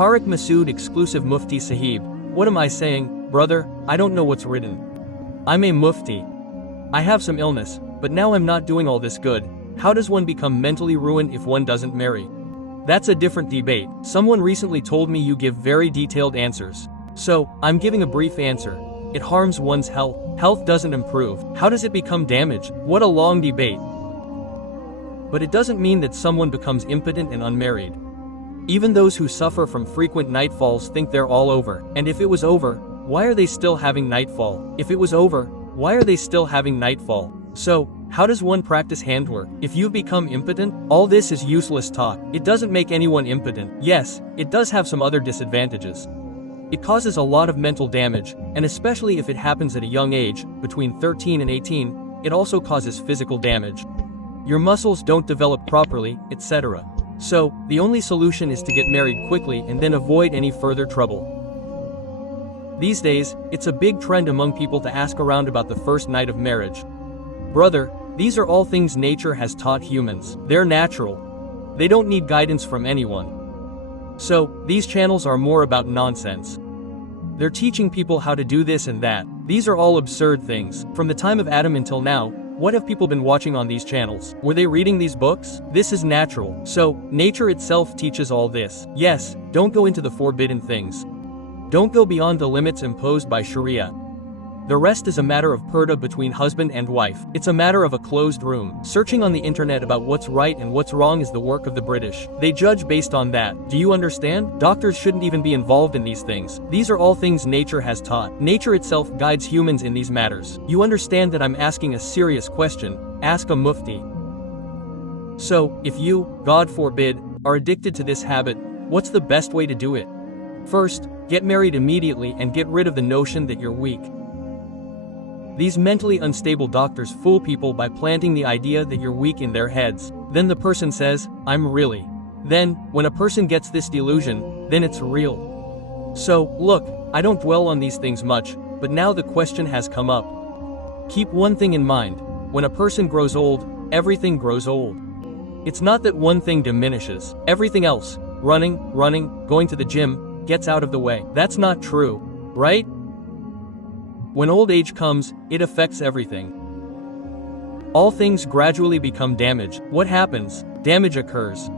Tariq Masaood exclusive Mufti Sahib. What am I saying, brother? I don't know what's written. I'm a Mufti. I have some illness, but now I'm not doing all this good. How does one become mentally ruined if one doesn't marry? That's a different debate. Someone recently told me you give very detailed answers. So, I'm giving a brief answer. It harms one's health. Health doesn't improve. How does it become damaged? What a long debate. But it doesn't mean that someone becomes impotent and unmarried. Even those who suffer from frequent nightfalls think they're all over. And if it was over, why are they still having nightfall? If it was over, why are they still having nightfall? So, how does one practice handwork? If you've become impotent, all this is useless talk. It doesn't make anyone impotent. Yes, it does have some other disadvantages. It causes a lot of mental damage, and especially if it happens at a young age, between 13 and 18, it also causes physical damage. Your muscles don't develop properly, etc. So, the only solution is to get married quickly and then avoid any further trouble. These days, it's a big trend among people to ask around about the first night of marriage. Brother, these are all things nature has taught humans. They're natural. They don't need guidance from anyone. So, these channels are more about nonsense. They're teaching people how to do this and that. These are all absurd things. From the time of Adam until now, what have people been watching on these channels? Were they reading these books? This is natural. So, nature itself teaches all this. Yes, don't go into the forbidden things. Don't go beyond the limits imposed by Sharia. The rest is a matter of purdah between husband and wife. It's a matter of a closed room. Searching on the internet about what's right and what's wrong is the work of the British. They judge based on that. Do you understand? Doctors shouldn't even be involved in these things. These are all things nature has taught. Nature itself guides humans in these matters. You understand that I'm asking a serious question. Ask a Mufti. So, if you, God forbid, are addicted to this habit, what's the best way to do it? First, get married immediately and get rid of the notion that you're weak. These mentally unstable doctors fool people by planting the idea that you're weak in their heads. Then the person says, I'm really. Then, when a person gets this delusion, then it's real. So, look, I don't dwell on these things much, but now the question has come up. Keep one thing in mind. When a person grows old, everything grows old. It's not that one thing diminishes. Everything else, running, going to the gym, gets out of the way. That's not true, right? When old age comes, it affects everything. All things gradually become damaged. What happens? Damage occurs.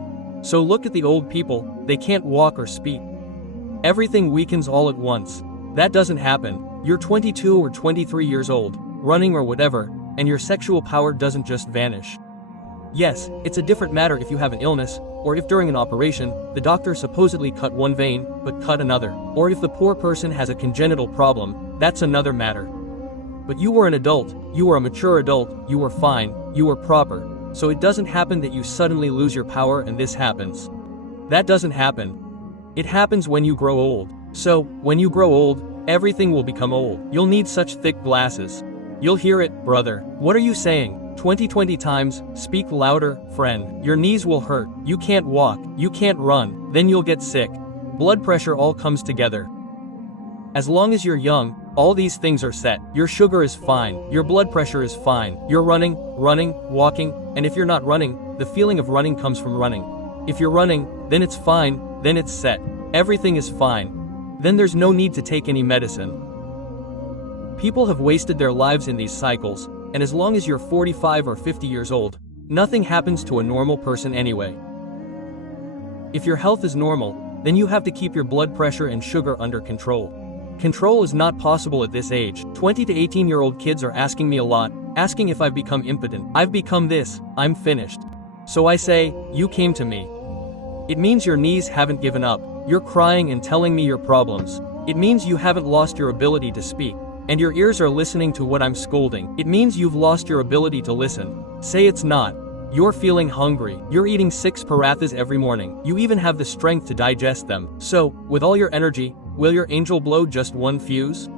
So look at the old people, they can't walk or speak. Everything weakens all at once. That doesn't happen. You're 22 or 23 years old, running or whatever, and your sexual power doesn't just vanish. Yes, it's a different matter if you have an illness, or if during an operation, the doctor supposedly cut one vein, but cut another. Or if the poor person has a congenital problem, that's another matter. But you were an adult, you were a mature adult, you were fine, you were proper. So it doesn't happen that you suddenly lose your power and this happens. That doesn't happen. It happens when you grow old. So, when you grow old, everything will become old. You'll need such thick glasses. You'll hear it, brother. What are you saying? 20 times, speak louder, friend. Your knees will hurt, you can't walk, you can't run, then you'll get sick. Blood pressure all comes together. As long as you're young, all these things are set. Your sugar is fine, your blood pressure is fine. You're running, walking, and if you're not running, the feeling of running comes from running. If you're running, then it's fine, then it's set. Everything is fine. Then there's no need to take any medicine. People have wasted their lives in these cycles, and as long as you're 45 or 50 years old, nothing happens to a normal person anyway. If your health is normal, then you have to keep your blood pressure and sugar under control. Control is not possible at this age. 20 to 18-year-old kids are asking me a lot, asking if I've become impotent. I've become this, I'm finished. So I say, you came to me. It means your knees haven't given up. You're crying and telling me your problems. It means you haven't lost your ability to speak. And your ears are listening to what I'm scolding. It means you've lost your ability to listen. Say it's not. You're feeling hungry. You're eating 6 parathas every morning. You even have the strength to digest them. So, with all your energy, will your angel blow just one fuse?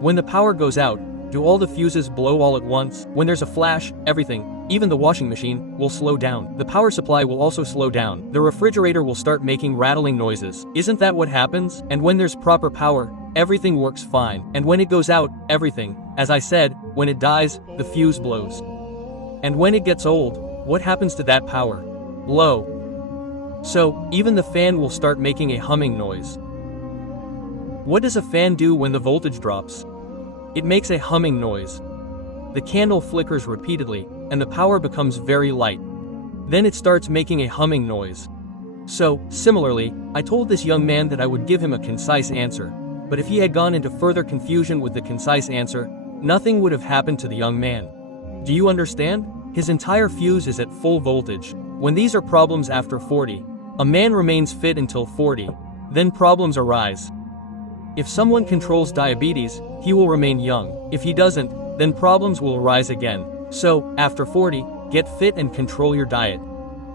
When the power goes out, do all the fuses blow all at once? When there's a flash, everything, even the washing machine, will slow down. The power supply will also slow down. The refrigerator will start making rattling noises. Isn't that what happens? And when there's proper power, everything works fine. And when it goes out, everything, as I said, when it dies, the fuse blows. And when it gets old, what happens to that power? Low. So, even the fan will start making a humming noise. What does a fan do when the voltage drops? It makes a humming noise. The candle flickers repeatedly, and the power becomes very light. Then it starts making a humming noise. So, similarly, I told this young man that I would give him a concise answer, but if he had gone into further confusion with the concise answer, nothing would have happened to the young man. Do you understand? His entire fuse is at full voltage. When these are problems after 40, a man remains fit until 40, then problems arise. If someone controls diabetes, he will remain young. If he doesn't, then problems will arise again. So, after 40, get fit and control your diet.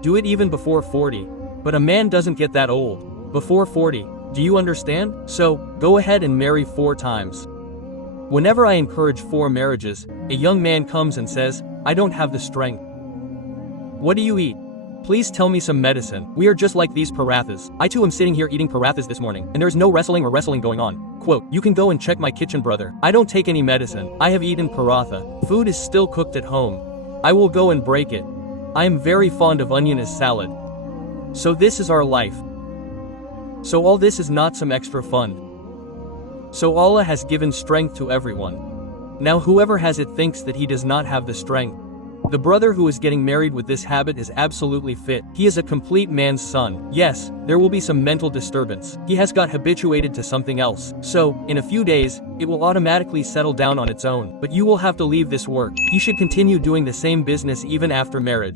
Do it even before 40. But a man doesn't get that old. Before 40, do you understand? So, go ahead and marry 4 times. Whenever I encourage 4 marriages, a young man comes and says, I don't have the strength. What do you eat? Please tell me some medicine. We are just like these parathas. I too am sitting here eating parathas this morning, and there's no wrestling going on. Quote, you can go and check my kitchen, brother. I don't take any medicine. I have eaten paratha. Food is still cooked at home. I will go and break it. I am very fond of onion as salad. So this is our life. So all this is not some extra fun. So Allah has given strength to everyone. Now whoever has it thinks that he does not have the strength. The brother who is getting married with this habit is absolutely fit. He is a complete man's son. Yes, there will be some mental disturbance. He has got habituated to something else. So, in a few days, it will automatically settle down on its own. But you will have to leave this work. He should continue doing the same business even after marriage.